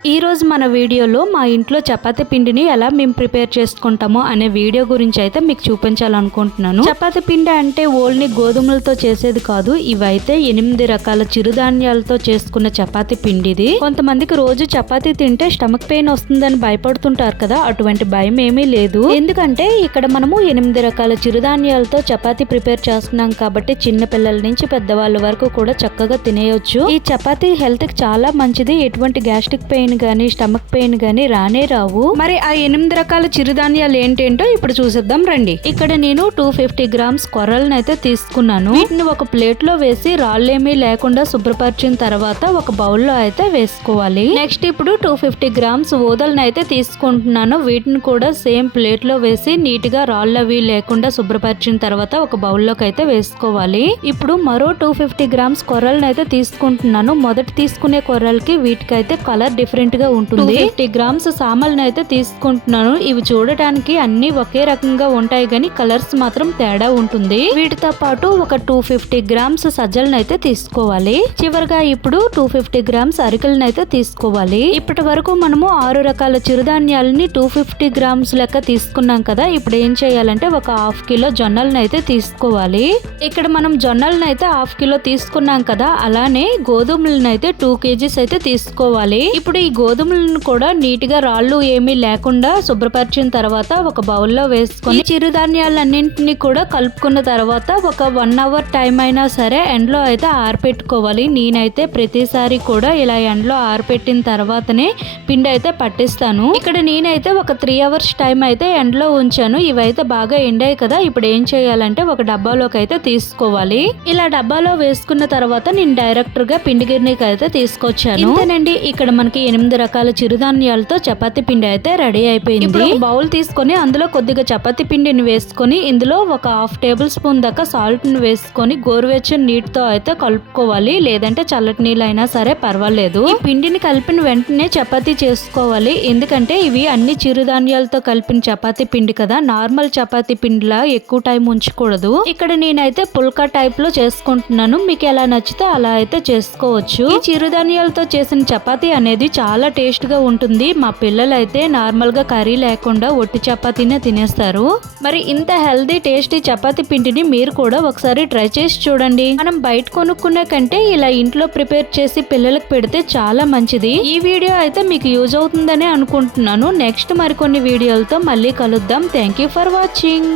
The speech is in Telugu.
ఈ రోజు మన వీడియోలో మా ఇంట్లో చపాతీ పిండిని ఎలా మేము ప్రిపేర్ చేసుకుంటామో అనే వీడియో గురించి అయితే మీకు చూపించాలనుకుంటున్నాను. చపాతీ పిండి అంటే ఓన్లీ గోధుమలతో చేసేది కాదు. ఇవైతే 8 రకాల చిరుధాన్యాలతో చేసుకున్న చపాతీ పిండిది. కొంతమందికి రోజు చపాతీ తింటే స్టమక్ పెయిన్ వస్తుందని భయపడుతుంటారు కదా, అటువంటి భయం ఏమీ లేదు. ఎందుకంటే ఇక్కడ మనము 8 రకాల చిరుధాన్యాలతో చపాతీ ప్రిపేర్ చేస్తున్నాం కాబట్టి చిన్న పిల్లల నుంచి పెద్దవాళ్ళ వరకు కూడా చక్కగా తినేయొచ్చు. ఈ చపాతీ హెల్త్ కి చాలా మంచిది. ఎటువంటి గ్యాస్ట్రిక్ పెయిన్ గానీ స్టమక్ పెయిన్ గానీ రానే రావు. మరి ఆ 8 రకాల చిరుధాన్యాలు ఏంటేంటో ఇప్పుడు చూసేద్దాం రండి. ఇక్కడ నేను 250 గ్రామ్స్ కొర్రలను అయితే తీసుకున్నాను. వీటిని ఒక ప్లేట్ లో వేసి రాళ్ళేమీ లేకుండా శుభ్రపరిచిన తర్వాత ఒక బౌల్ లో అయితే వేసుకోవాలి. నెక్స్ట్ ఇప్పుడు 250 గ్రామ్స్ ఊదలను అయితే తీసుకుంటున్నాను. వీటిని కూడా సేమ్ ప్లేట్ లో వేసి నీట్ గా రాళ్ళు అవి లేకుండా శుభ్రపరిచిన తర్వాత ఒక బౌల్ లోకి అయితే వేసుకోవాలి. ఇప్పుడు మరో 250 గ్రామ్స్ కొర్రలను అయితే తీసుకుంటున్నాను. మొదటి తీసుకునే కొర్రలకి వీటికైతే కలర్ డిఫరెంట్ గా ఉంటుంది. 250 గ్రామ్స్ సామలను అయితే తీసుకుంటున్నాను. ఇవి చూడటానికి అన్ని ఒకే రకంగా ఉంటాయి గానీ కలర్స్ మాత్రం తేడా ఉంటుంది. వీటితో పాటు ఒక 250 గ్రామ్స్ సజ్జలను అయితే తీసుకోవాలి. చివరిగా ఇప్పుడు 250 గ్రామ్స్ అరికలను అయితే తీసుకోవాలి. ఇప్పటి వరకు మనము 6 రకాల చిరుధాన్యాలని 250 గ్రామ్స్ లెక్క తీసుకున్నాం కదా. ఇప్పుడు ఏం చేయాలంటే ఒక 1/2 కిలో జొన్నలను అయితే తీసుకోవాలి. ఇక్కడ మనం జొన్నలను అయితే 1/2 కిలో తీసుకున్నాం కదా, అలానే గోధుమలను అయితే 2 కేజీస్ అయితే తీసుకోవాలి. ఇప్పుడు ఈ గోధుమలను కూడా నీట్ గా రాళ్ళు ఏమీ లేకుండా శుభ్రపరిచిన తర్వాత ఒక బౌల్లో వేసుకొని చిరుధాన్యాలన్నింటినీ కూడా కలుపుకున్న తర్వాత ఒక 1 అవర్ టైం అయినా సరే ఎండలో అయితే ఆరపెట్టుకోవాలి. నేనైతే ప్రతిసారి కూడా ఇలా ఎండలో ఆరపెట్టిన తర్వాతనే పిండి అయితే పట్టిస్తాను. ఇక్కడ నేనైతే ఒక 3 అవర్స్ టైం అయితే ఎండలో ఉంచాను. ఇవైతే బాగా ఎండాయి కదా. ఇప్పుడు ఏం చేయాలంటే ఒక డబ్బాలోకి అయితే తీసుకోవాలి. ఇలా డబ్బాలో వేసుకున్న తర్వాత నేను డైరెక్ట్ గా పిండి గిర్నీకి అయితే తీసుకొచ్చాను. ఇంతేనండి, ఇక్కడ మనకి 8 రకాల చిరుధాన్యాలతో చపాతీ పిండి అయితే రెడీ అయిపోయింది. ఇప్పుడు బౌల్ తీసుకొని అందులో కొద్దిగా చపాతీ పిండిని వేసుకొని ఇందులో ఒక 1/2 టేబుల్ స్పూన్ దాకా సాల్ట్ ని వేసుకొని గోరువెచ్చని నీటితో అయితే కలుపుకోవాలి. లేదంటే చల్లటి నీళ్ళు అయినా సరే పర్వాలేదు. ఈ పిండిని కలిపిన వెంటనే చపాతీ చేసుకోవాలి. ఎందుకంటే ఇవి అన్ని చిరుధాన్యాలతో కలిపిన చపాతీ పిండి కదా, నార్మల్ చపాతీ పిండిలా ఎక్కువ టైం ఉంచకూడదు. ఇక్కడ నేనైతే పుల్కా టైప్ లో చేసుకుంటున్నాను. మీకు ఎలా నచ్చితే అలా అయితే చేసుకోవచ్చు. ఈ చిరుధాన్యాలతో చేసిన చపాతీ అనేది చాలా టేస్ట్ గా ఉంటుంది. మా పిల్లలు అయితే నార్మల్ గా కర్రీ లేకుండా ఒట్టి చపాతీనే తినేస్తారు. మరి ఇంత హెల్దీ టేస్టీ చపాతీ పిండిని మీరు కూడా ఒకసారి ట్రై చేసి చూడండి. మనం బయట కొనుక్కునే కంటే ఇలా ఇంట్లో ప్రిపేర్ చేసి పిల్లలకు పెడితే చాలా మంచిది. ఈ వీడియో అయితే మీకు యూజ్ అవుతుందని అనుకుంటున్నాను. నెక్స్ట్ మరికొన్ని వీడియోలతో మళ్ళీ కలుద్దాం. Thank you for watching.